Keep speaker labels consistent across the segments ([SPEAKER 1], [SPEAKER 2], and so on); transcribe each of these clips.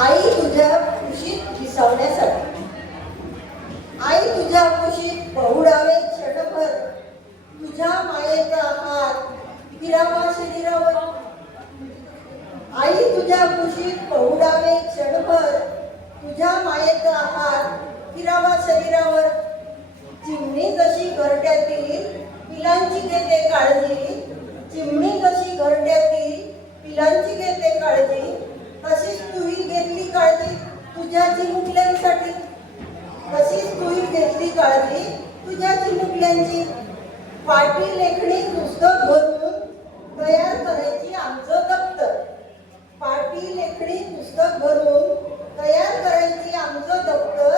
[SPEAKER 1] आई तुझ्या कुशीत विसावण्यासाठी. आई तुझ्या कुशीत पहुडावे क्षणभर तुझ्या मायेचा हात फिरावा शरीरावर. आई तुझ्या कुशीत पहुडावे क्षणभर तुझ्या मायेचा हात फिरावा शरीरावर. चिमणी कशी घरट्यातील पिलांची घेते काळजी चिमणी कशी घरट्या पिलांची घेते काळजी तशीच तूही घेतली काळजी तुझ्या चिमुकल्यांसाठी तशीच तुही घेतली काळजी? तुझ्या चिमुकल्यांची पाटी लेखणी पुस्तक भरून तयार करायची आमचं दप्तर पाटी लेखणी पुस्तक भरून तयार करायची आमचं दप्तर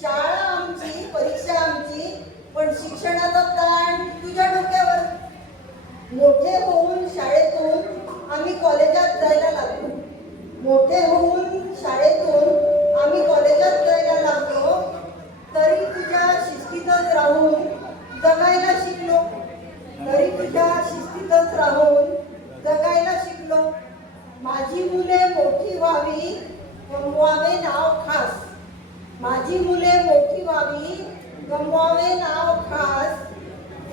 [SPEAKER 1] शाळा आमची परीक्षा आमची पण शिक्षणाचा ताण तुझ्या डोक्यावर. मोठे होऊन शाळेतून आम्ही कॉलेजात जायला लागलो. मोठे होऊन शाळेतून आम्ही कॉलेजात जायला लागलो तरी तुझ्या शिस्तीतच राहून जगायला शिकलो तरी तुझ्या शिस्तीतच राहून जगायला शिकलो. माझी मुले मोठी व्हावी गमवावे नाव खास. माझी मुले मोठी व्हावी गमवावे नाव खास.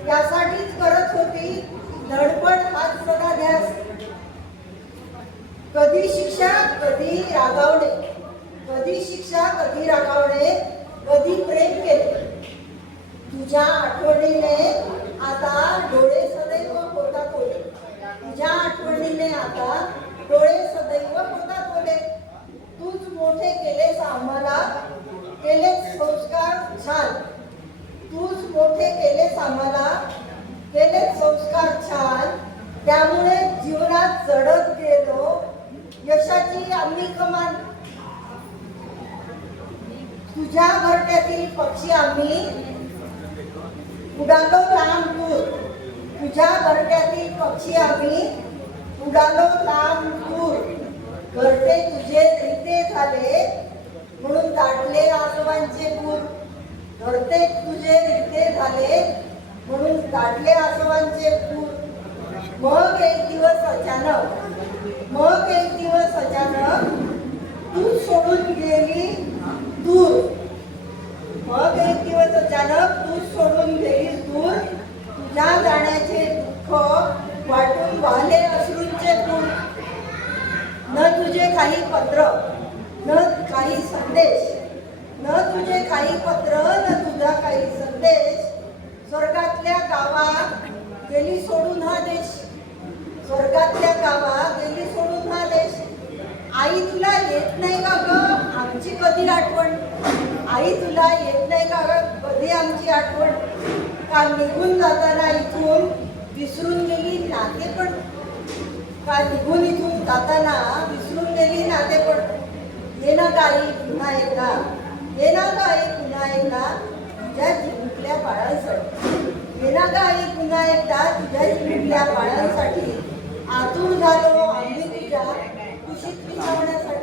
[SPEAKER 1] यासाठीच करत होती धडपड हात सदा ध्यास कधी शिक्षा कधी रागावणे. कधी शिक्षा कधी रागावणे कधी प्रेम केले. तुझ्या आठवणीने आता डोळे तुझ्या आठवणीने आता डोळे सदैव होतात ओले तूच मोठे केलेस आम्हाला केलेस संस्कार छान. तूच मोठे केलेस आम्हाला केलेस संस्कार छान. त्यामुळे जीवनात चढत गेलो यशाची आम्ही कमान. तुझ्या घरट्यातील पक्षी आम्ही. उडालो लांब दूर. तुझ्या घरट्यातील पक्षी आम्ही उडालो लांब दूर. घरटे तुझे रिते झाले म्हणून दाटले आजोबांचे पूर. घरटे तुझे रिते झाले म्हणून दाटले आजोबांचे पूर. मग एक दिवस अचानक मग एक दिवस अचानक तू सोडून गेली दूर मग एक दिवस अचानक तू सोडून गेलीस दूर तुझ्या जाण्याचे दुःख वाटून वाहले अश्रूंचे पूर न तुझे काही पत्र न काही संदेश न तुझे काही पत्र न तुझा काही संदेश स्वर्गातल्या गावात गेली सोडून हा देश. स्वर्गातल्या गावात गेली सोडून हा देश. आई तुला येत नाही का ग? आमची कधी आठवण? आई तुला येत नाही का ग? कधी आमची आठवण? का निघून जाताना इथून विसरून गेली? नाते पण. का निघून इथून जाताना विसरून गेली नाते पण. ये ना गाई पुन्हा एकदा. ये ना गाई पुन्हा एकदा. तुझ्या जिंकल्या बाळांसाठी. ये ना गाई पुन्हा एकदा तुझ्या जिंकल्या बाळांसाठी. आतूर झालो आम्ही तुझ्या. कुशीत विचारण्यासाठी